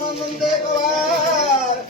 नंदे कुमार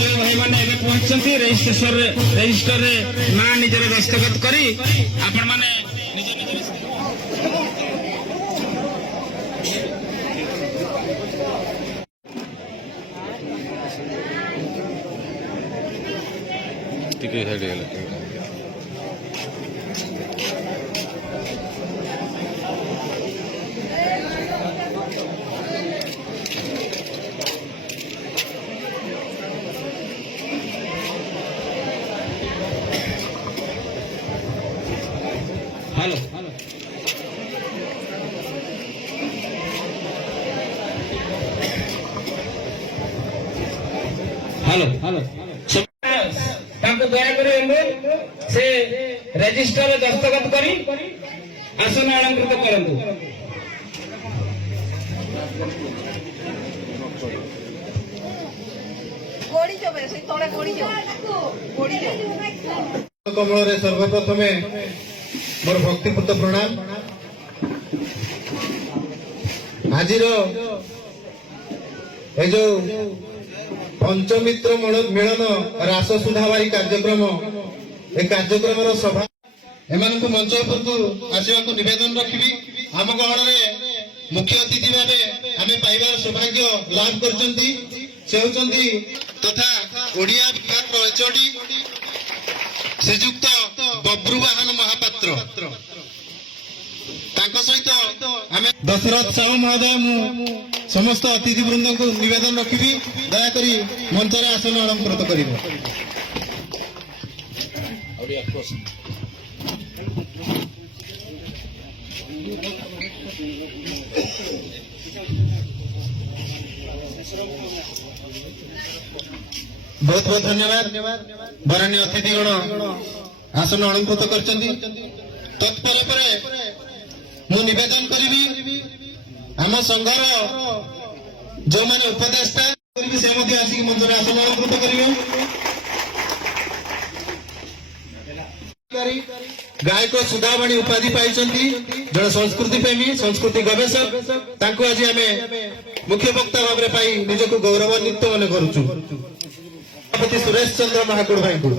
जो भाई मैंने पहुंचती रेजिस्टर ना निजर दस्तखत करी आपण माने टिके साइड गेला हेलो हेलो हेलो ଦୟାକରି ଅନୁରୋଧ ସେ ରେଜିଷ୍ଟରରେ ଦସ୍ତଖତ କରି ଆସନ ଅଳଙ୍କୃତ କରନ୍ତୁ। କମଳରେ ସର୍ବପ୍ରଥମେ ମୋର ଭକ୍ତିପୂତ ପ୍ରଣାମ। ଆଜିର ଏ ଯୋଉ ପଞ୍ଚମିତ୍ର ମିଳନ ରାସ ସୁଧାବାରୀ କାର୍ଯ୍ୟକ୍ରମ, ଏ କାର୍ଯ୍ୟକ୍ରମର ସଭା ଏମାନଙ୍କୁ ମଞ୍ଚ ଉପରକୁ ଆସିବାକୁ ନିବେଦନ ରଖିବି। ଆମ ଗହଣରେ ମୁଖ୍ୟ ଅତିଥି ଭାବେ ଆମେ ପାଇବାର ସୌଭାଗ୍ୟ ଲାଭ କରିଛନ୍ତି। ସେ ହେଉଛନ୍ତି ତଥା ଓଡ଼ିଆ ବିଭାଗର ଏଚଓଡି ଶ୍ରୀଯୁକ୍ତ ବବ୍ରୁବାହନ ମହାପାତ୍ର। ତାଙ୍କ ସହିତ ଆମେ ଦଶରଥ ସାହୁ ମହୋଦୟ, ମୁଁ ସମସ୍ତ ଅତିଥି ବୃନ୍ଦଙ୍କୁ ନିବେଦନ ରଖିବି ଦୟାକରି ମଞ୍ଚରେ ଆସନ ଅଳଙ୍କୃତ କରିବେ। ବହୁତ ବହୁତ ଧନ୍ୟବାଦ। ବରାନୀ ଅତିଥିଗଣ ଆସନ ଅଳଙ୍କୃତ କରିଛନ୍ତି। ତତ୍ପରେ ପରେ ମୁଁ ନିବେଦନ କରିବି ଆମ ସଂଘର ଯୋଉମାନେ ଉପଦେଷ୍ଟା କରିବି ସେ ମଧ୍ୟ ଆସିକି ମଞ୍ଚରେ ଆସନ ଅଳଙ୍କୃତ କରିବେ। ଗାୟକ ସୁଧାବାଣୀ ଉପାଧି ପାଇଛନ୍ତି ଜଣେ ସଂସ୍କୃତି ପ୍ରେମୀ, ସଂସ୍କୃତି ଗବେଷକ। ତାଙ୍କୁ ଆଜି ଆମେ ମୁଖ୍ୟ ବକ୍ତା ଭାବରେ ପାଇ ନିଜକୁ ଗୌରବାନ୍ୱିତ ମନେ କରୁଛୁ। ସଭାପତି ସୁରେଶ ଚନ୍ଦ୍ର ମହାକୁଡ଼ ଭାଇଙ୍କୁ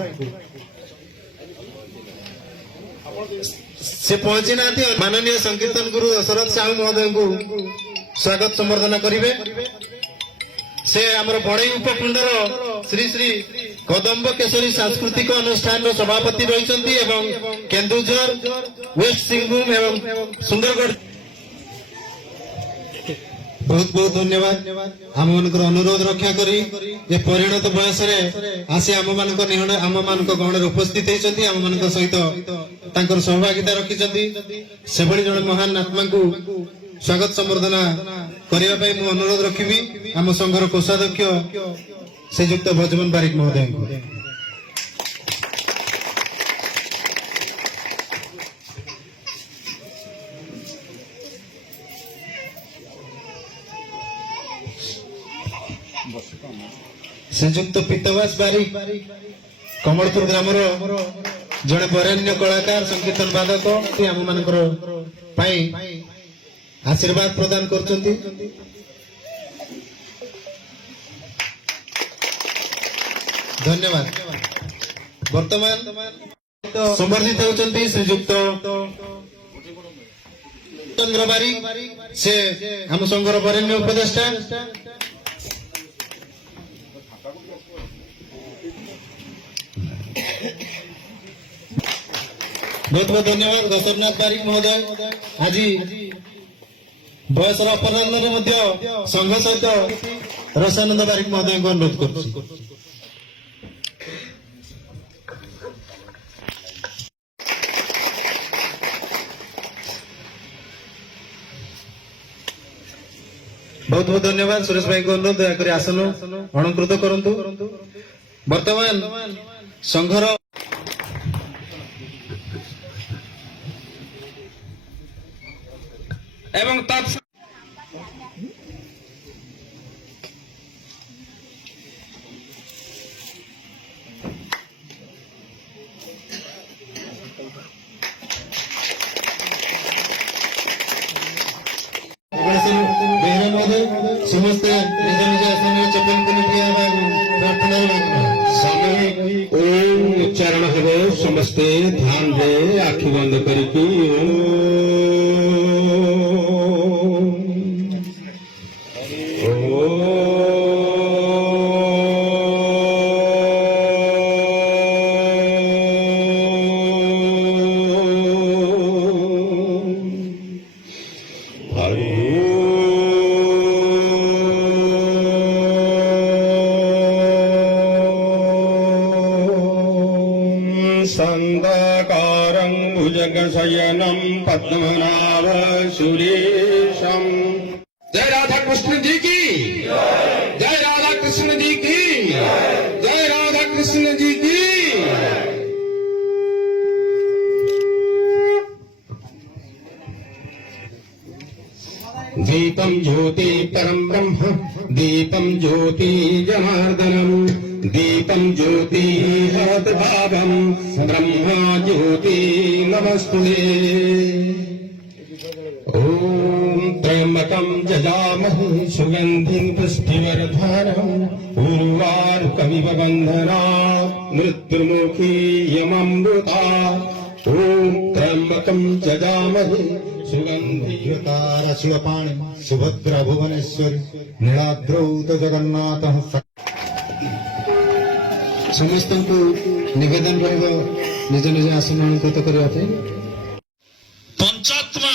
ସେ ପହଞ୍ଚି ନାହାନ୍ତି। ମାନନୀୟ ସଂକୀର୍ତ୍ତନ ଗୁରୁ ଦଶରଥ ସାହୁ ମହୋଦୟଙ୍କୁ ସ୍ୱାଗତ ସମ୍ବର୍ଦ୍ଧନା କରିବେ। ସେ ଆମର ବଣେଇ ଉପଖଣ୍ଡର ଶ୍ରୀ ଶ୍ରୀ କଦମ୍ବ କେଶରୀ ସାଂସ୍କୃତିକ ଅନୁଷ୍ଠାନର ସଭାପତି ରହିଛନ୍ତି ଏବଂ କେନ୍ଦୁଝର, ୱେଷ୍ଟ ସିଂଭୂମ ଏବଂ ସୁନ୍ଦରଗଡ଼। ବହୁତ ବହୁତ ଧନ୍ୟବାଦ। ଆମମାନଙ୍କର ଅନୁରୋଧ ରକ୍ଷା କରି ଏ ପରିଣତ ବୟସରେ ଆସି ଆମମାନଙ୍କ ଗହଣରେ ଉପସ୍ଥିତ ହେଇଛନ୍ତି, ଆମମାନଙ୍କ ସହିତ ତାଙ୍କର ସହଭାଗିତା ରଖିଛନ୍ତି। ସେଭଳି ଜଣେ ମହାନ ଆତ୍ମାଙ୍କୁ ସ୍ୱାଗତ ସମ୍ବର୍ଦ୍ଧନା କରିବା ପାଇଁ ମୁଁ ଅନୁରୋଧ ରଖିବି ଆମ ସଂଘର କୋଷାଧ୍ୟକ୍ଷ ଶ୍ରୀଯୁକ୍ତ ଭଜମନ ବାରିକ ମହୋଦୟଙ୍କୁ। ଶ୍ରୀଯୁକ୍ତ ପୀତବାସ ବାରିକ କମଳପୁର ଗ୍ରାମର ଜଣେ ବରେଣ୍ୟ କଳାକାର, ସଂକୀର୍ତ୍ତନ ବାଦକ, ଆମମାନଙ୍କର ପାଇଁ ଆଶୀର୍ବାଦ ପ୍ରଦାନ କରୁଛନ୍ତି। ଧନ୍ୟବାଦ। ବର୍ତ୍ତମାନ ସମ୍ବର୍ଦ୍ଧିତ ହେଉଛନ୍ତି ଶ୍ରୀଯୁକ୍ତ ଚନ୍ଦ୍ର ବାରିକ। ସେ ଆମ ସଂଘର ବରେଣ୍ୟ ଉପଦେଷ୍ଟା। ବହୁତ ବହୁତ ଧନ୍ୟବାଦ। ଦଶରନାଥ ବାରିକ ମହୋଦୟ ଆଜି ବୟସର ଅପରାହ୍ନରେ ମଧ୍ୟ ସଂଘ ସହିତ ରସାନନ୍ଦ ବାରିକ ମହୋଦୟଙ୍କୁ ଅନୁରୋଧ କରୁଛି। ବହୁତ ବହୁତ ଧନ୍ୟବାଦ। ସୁରେଶ ଭାଇଙ୍କୁ ଅନୁରୋଧ ଦୟାକରି ଆସନ ଅଳଙ୍କୃତ କରନ୍ତୁ। ବର୍ତ୍ତମାନ ସଂଘର ଏବଂ ସମସ୍ତେ ନିଜ ନିଜ ଆସନରେ ଚପଲ ଖୋଲି ଠିଆ ହେବାକୁ ପ୍ରାର୍ଥନା। ओम उच्चारण हेब समस्ते ध्यान दे आखि बंद करके संदकारं भुजगशयनं पद्मनाभ सुरेशम। जय राधा कृष्ण जी की, जय राधा कृष्ण जी की, जय राधा कृष्ण जी की। दीपं ज्योति परं ब्रह्म दीपं ज्योति जनार्दनम् दीपं ज्योति हरद्भावं ब्रह्म ज्योति नमस्तुते। ॐ त्र्यम्बकं जजामहे सुगन्धिं पुष्टिवर्धनम् उर्वारुकमिव बन्धनात् मृत्युमुखी यममृतात्। ॐ त्र्यम्बकं जजामहे सुगन्धिं कार शिवपाणि सुभद्रा भुवनेश्वरी नीलाद्रौत जगन्नाथ। समस्त को निवेदन रहिब निज निज आसन अलंकृत करबा पे। पंचात्मा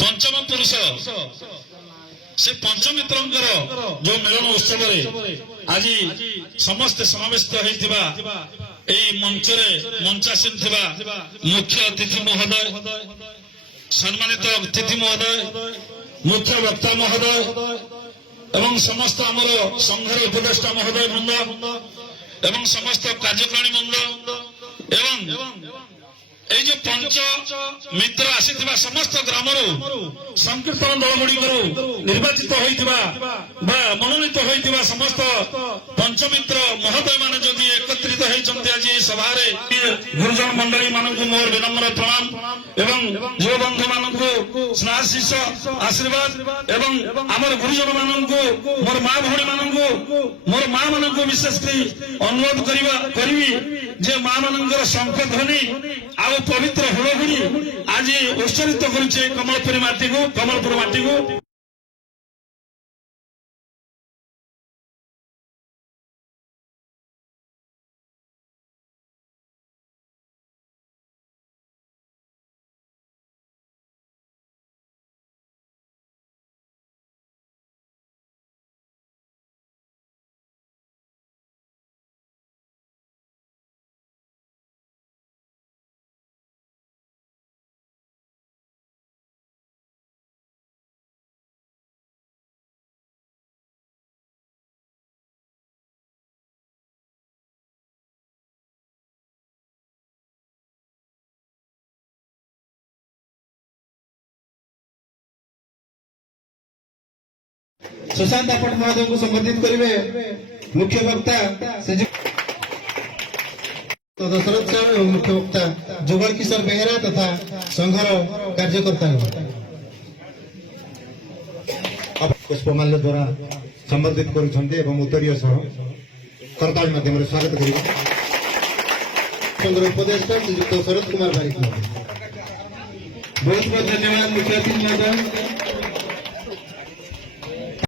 पंचम पुरुष से पंचमित्रंकर जो मिलन उत्सव आज समस्त समावेश होइतिबा एई मंचरे मंचासीन थिबा मुख्य अतिथि महोदय सम्मानित अतिथि महोदय मुख्य वक्ता महोदय एवं समस्त आमर संघर उपदेष्टा महोदय वृंद एवं समस्त कार्यकारिणी वृंद एवं এই যে পঞ্চ মিত্র আসিଥିବା ସମସ୍ତ ଗ୍ରାମରୁ ସଂକୀର୍ତ୍ତନ ଦଳ ଗୁଡ଼ିକରୁ ନିର୍ବାଚିତ ହୋଇଥିବା ବା ମନୋନୀତ ହୋଇଥିବା ସମସ୍ତ ପଞ୍ଚମିତ୍ର ମହୋଦୟ ମାନେ ଯଦି ଏକତ୍ରିତ ହୋଇଛନ୍ତି ଆଜି ଏହି ସଭାରେ ଗୁରୁଜନ ମଣ୍ଡଳୀ ମାନଙ୍କୁ ମୋର ବିନମ୍ର ପ୍ରଣାମ ଏବଂ ଯୁବବନ୍ଧୁ ମାନଙ୍କୁ ସ୍ନେହାଶିଷ ଆଶୀର୍ବାଦ ଏବଂ ଆମର ଗୁରୁଜନ ମାନଙ୍କୁ ମୋର ମା ଭଉଣୀ ମାନଙ୍କୁ ମୋର ମା ମାନଙ୍କୁ ବିଶେଷ କରି ଅନୁରୋଧ କରିବି ଯେ ମା ମାନଙ୍କର ଶଙ୍ଖ ଧ୍ୱନି ଆଉ पवित्र हुड़हुड़ी आज उत्सर्गित करुचे कमलपुर माटी को। सुशांत आपट महोदय को संबोधित करेंगे मुख्य वक्ता दशरथ साहब एवं मुख्य वक्ता जुगल किशोर बेहेरा तथा संघर कार्यकर्ता पुष्पमाल्य द्वारा संबोधित करुछन्ते एवं उत्तरीय सह करताल माध्यम स्वागत करिबा। संघर उपदेष्टा श्रीयुक्त शरद कुमार बारिक बहुत बहुत धन्यवाद मुख्य अतिथि महोदय।